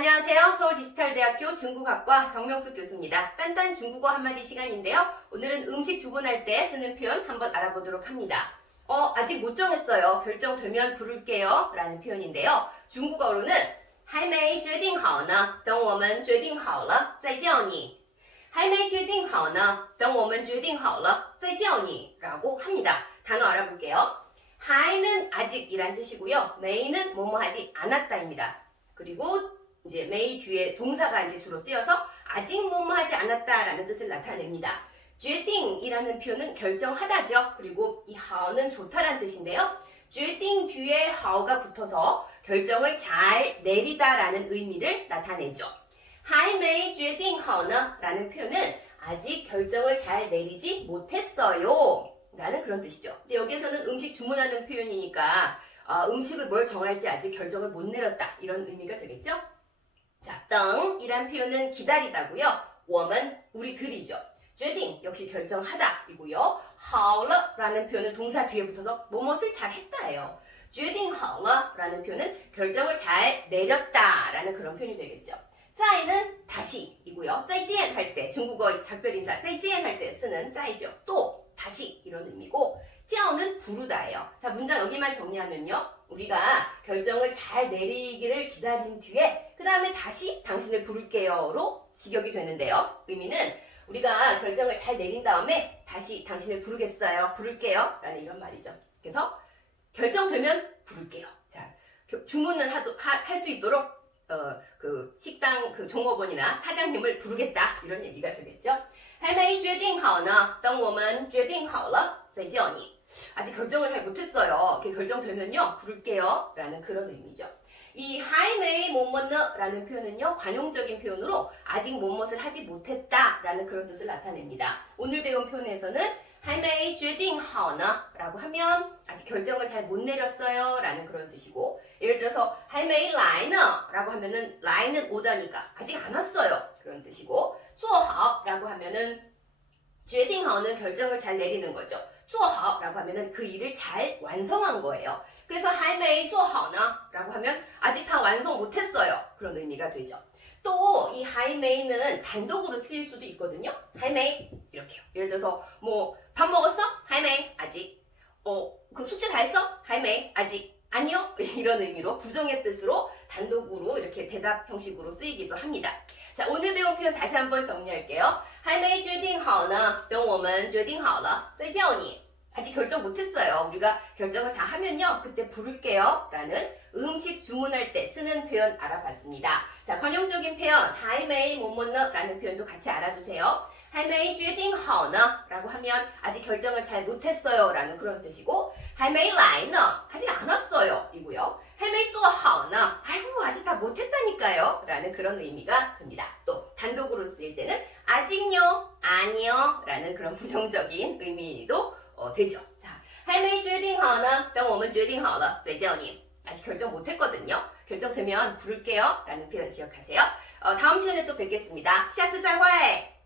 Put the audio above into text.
안녕하세요. 서울디지털대학교 중국학과 정명숙 교수입니다. 딴딴 중국어 한마디 시간인데요. 오늘은 음식 주문할 때 쓰는 표현 한번 알아보도록 합니다. 어, 아직 못 정했어요. 결정되면 부를게요. 라는 표현인데요. 중국어로는 还没决定好呢等我们决定好了再叫你还没决定好呢等我们决定好了再叫你 라고 합니다. 단어 알아볼게요. 하이는 아직이란 뜻이고요. 메이는 뭐뭐 하지 않았다입니다. 그리고 이제 메이 뒤에 동사가 이제 주로 쓰여서 아직 뭐뭐 하지 않았다라는 뜻을 나타냅니다. 决定이라는 표현은 결정하다죠. 그리고 이 하어는 좋다란 뜻인데요. 决定 뒤에 하어가 붙어서 결정을 잘 내리다라는 의미를 나타내죠. 还没决定好呢라는 표현은 아직 결정을 잘 내리지 못했어요. 라는 그런 뜻이죠. 이제 여기에서는 음식 주문하는 표현이니까 어, 음식을 뭘 정할지 아직 결정을 못 내렸다. 이런 의미가 되겠죠? 자, 等이란 표현은 기다리다고요. 我们 우리들이죠. 决定 역시 결정하다 이고요. 好了라는 표현은 동사 뒤에 붙어서 뭐뭇을 잘 했다예요. 决定好了라는 표현은 결정을 잘 내렸다 라는 그런 표현이 되겠죠. 再는 다시이고요. 再见할 때 중국어 작별 인사 再见할 때 쓰는 再죠. 또 다시 이런 의미고 叫는 부르다예요. 자, 문장 여기만 정리하면요. 우리가 결정을 잘 내리기를 기다린 뒤에 그 다음에 다시 당신을 부를게요로 직역이 되는데요. 의미는 우리가 결정을 잘 내린 다음에 다시 당신을 부르겠어요. 부를게요. 라는 이런 말이죠. 그래서 결정되면 부를게요. 자, 겨- 주문을 할 수 있도록 어, 그 식당 그 종업원이나 사장님을 부르겠다. 이런 얘기가 되겠죠. 还没决定好呢等我们决定好了再叫你 아직 결정을 잘 못했어요. 이렇게 결정되면요 부를게요. 라는 그런 의미죠. 이 하이메이 못못너라는 표현은요 관용적인 표현으로 아직 못못을 하지 못했다라는 그런 뜻을 나타냅니다. 오늘 배운 표현에서는 하이메이 决定好呢라고 하면 아직 결정을 잘 못 내렸어요 라는 그런 뜻이고 예를 들어서 하이메이 라이너 라고 하면은 라이는 오다니까 아직 안 왔어요 그런 뜻이고 做好라고 하면은 决定好는 결정을 잘 내리는 거죠. 做好라고 하면은 그 일을 잘 완성한 거예요. 그래서 还没做好呢라고 하면 아직 다 완성 못했어요. 그런 의미가 되죠. 또 이 还没는 단독으로 쓰일 수도 있거든요. 还没 이렇게요. 예를 들어서 뭐 밥 먹었어? 还没 아직. 어, 그 숙제 다 했어? 还没 아직. 아니요. 이런 의미로 부정의 뜻으로 단독으로 이렇게 대답 형식으로 쓰이기도 합니다. 자, 오늘 배운 표현 다시 한번 정리할게요. 还没决定好呢等我们决定好了再叫你 아직 결정 못했어요. 우리가 결정을 다 하면요. 그때 부를게요. 라는 음식 주문할 때 쓰는 표현 알아봤습니다. 자, 관용적인 표현 还没 뭐뭐너 라는 표현도 같이 알아두세요. 还没决定好呢라고 하면 아직 결정을 잘 못했어요. 라는 그런 뜻이고 还没来呢 아직 안 왔어요. 이고요. 还没做好呢 아이고 아직 다 못했다니까요. 라는 그런 의미가 듭니다. 또 단독으로 쓰일 때는 아직요, 아니요 라는 그런 부정적인 의미도 어, 되죠. 자, 还没决定好呢等我们决定好了再叫你 아직 결정 못했거든요. 결정되면 부를게요. 라는 표현 기억하세요. 어, 다음 시간에 또 뵙겠습니다. 下次再会!